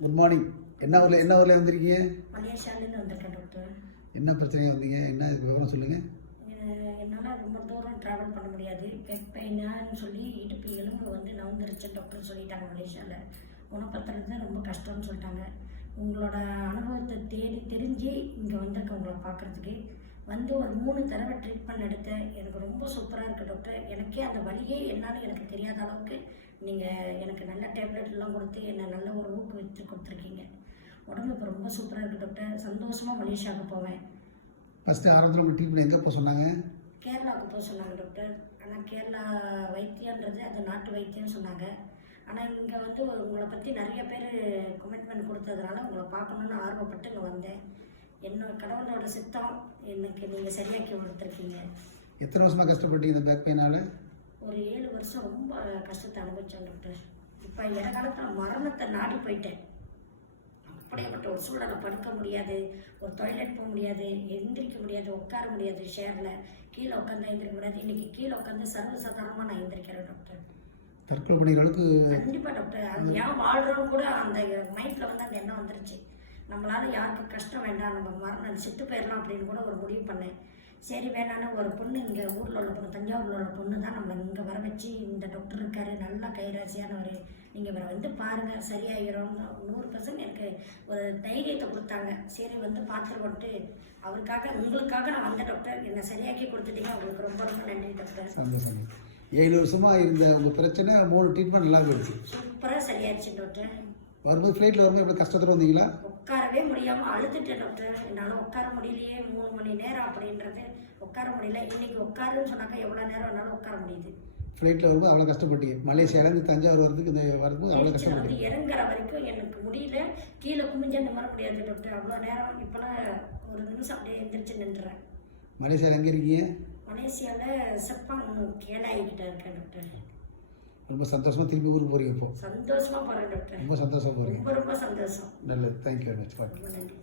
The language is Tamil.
Good morning. என்ன ஊரில் வந்திருக்கீங்க? மலேசியாவிலேருந்து வந்திருக்கேன் டாக்டர். என்ன பிரச்சனையாக வந்தீங்க? என்ன விவரம் சொல்லுங்கள். என்னால் ரொம்ப தூரம் ட்ராவல் பண்ண முடியாது. பெக் பெயினான்னு சொல்லி இடுப்பு எலும்பு வந்து நவுந்துருச்சு டாக்டர் சொல்லிட்டாங்க. மலேசியாவில் குணப்படுத்துறது ரொம்ப கஷ்டம்னு சொல்லிட்டாங்க. உங்களோட அனுபவத்தை தெரிஞ்சு இங்கே வந்திருக்கேன் உங்களை பார்க்குறதுக்கு. வந்து ஒரு 3 தடவை ட்ரீட்மெண்ட் எடுத்தேன். எனக்கு ரொம்ப சூப்பராக இருக்குது டாக்டர். எனக்கே அந்த வலியே என்னன்னு எனக்கு தெரியாத அளவுக்கு நீங்கள் எனக்கு நல்ல டேப்லெட்லாம் கொடுத்து என்னை நல்ல ஒரு ஊக்குவித்து கொடுத்துருக்கீங்க. உடம்பு இப்போ ரொம்ப சூப்பராக இருக்குது டாக்டர். சந்தோஷமாக மலேசியாவுக்கு போவேன். ஃபஸ்ட்டு ஆரம்பத்தில் உங்கள் ட்ரீட்மெண்ட் எங்கே போக சொன்னாங்க? கேரளாவுக்கு போக சொன்னாங்க டாக்டர். ஆனால் கேரளா வைத்தியன்றது அது நாட்டு வைத்தியம்னு சொன்னாங்க. ஆனால் இங்கே வந்து உங்களை பற்றி நிறைய பேர் கமிட்மெண்ட் கொடுத்ததுனால உங்களை பார்க்கணுன்னு ஆர்வப்பட்டு இங்கே வந்தேன். என்னோட கடவுளோட சித்தம் எனக்கு நீங்கள் சரியாக்கி கொடுத்துருக்கீங்க. எத்தனை வருஷமாக கஷ்டப்பட்டீங்க இந்த பேக் பெயினால்? ஒரு 7 வருஷம் ரொம்ப கஷ்டத்தை அனுபவித்தேன் டாக்டர். இப்போ இடகாலத்தில் மரணத்தை நாடி போயிட்டேன். அப்படியேப்பட்ட ஒரு சூழலை படுக்க முடியாது, ஒரு டாய்லெட் போக முடியாது, எந்திரிக்க முடியாது, உட்கார முடியாது, ஷேரில் கீழே உட்காந்து எந்திரிக்க முடியாது. இன்றைக்கி கீழே உட்காந்து சர்வசாதாரணமாக நான் எந்திரிக்கிறேன் டாக்டர். தற்கொலை பண்ணிக்கிற அளவுக்கு? கண்டிப்பாக டாக்டர். அது ஏன் வாழ்கிறோன்னு கூட அந்த மைண்டில் வந்து அந்த எண்ணம் வந்துருச்சு. நம்மளால் யாருக்கும் கஷ்டம் வேண்டாம், நம்ம மரணம் செத்து போயிடலாம் அப்படின்னு கூட ஒரு முடிவு பண்ணேன். சரி வேணான்னு ஒரு பொண்ணு இங்கே ஊரில் உள்ள பொண்ணு, தஞ்சாவூரில் உள்ள பொண்ணு தான் நம்மளை இங்கே வர வச்சு, இந்த டாக்டர் இருக்காரு நல்லா கைராசியானவர், நீங்கள் இவரை வந்து பாருங்கள் சரியாகிறோம் 100% எனக்கு ஒரு தைரியத்தை கொடுத்தாங்க. சரி வந்து பார்த்துருவோன்ட்டு அவருக்காக உங்களுக்காக நான் வந்த டாக்டர். என்னை சரியாக்கி கொடுத்துட்டீங்க. உங்களுக்கு ரொம்ப ரொம்ப நன்றி டாக்டர். சந்தோஷம். 7 வருஷமாக இருந்த உங்கள் பிரச்சனை 3 ட்ரீட்மெண்ட் நல்லா போயிடுச்சு. சூப்பராக சரியாயிடுச்சு டாக்டர். வரும்போது ஃப்ளைட்டில் வரும்போது எப்படி கஷ்டத்தில் வந்தீங்களா? உட்காரவே முடியாமல் அழுதுட்டேன் டாக்டர். என்னால் உட்கார முடியலையே, 3 மணி நேரம் அப்படின்றது உட்கார முடியல. இன்னைக்கு உட்காருன்னு சொன்னாக்கா எவ்வளோ நேரம் என்னால் உட்கார முடியுது. ஃப்ளைட்டில் வரும்போது அவ்வளோ கஷ்டப்பட்டீங்க. மலேசியாவிலேருந்து தஞ்சாவூர் வரதுக்கு இந்த வரும்போது அவ்வளோ கஷ்டப்பட்டீங்க. இறங்குற வரைக்கும் எனக்கு முடியல. கீழே குமிஞ்சா நிம்மற முடியாது டாக்டர். அவ்வளோ நேரம் இப்போலாம் ஒரு நிமிஷம் அப்படியே எந்திரிச்சு நின்றுறேன். மலேசியாவில் எங்கே இருக்கீங்க? மலேசியாவில் செப்பாங் கேளாயிக்கிட்ட இருக்கேன் டாக்டர். ரொம்ப சந்தோஷமாக திருப்பி ஊருக்கு போகிறீங்க? இப்போ சந்தோஷமாக போகிறேன் டாக்டர். ரொம்ப சந்தோஷமாக போகிறீங்க. ரொம்ப ரொம்ப சந்தோஷம். நல்லது. Thank you very much. ரொம்ப நன்றி.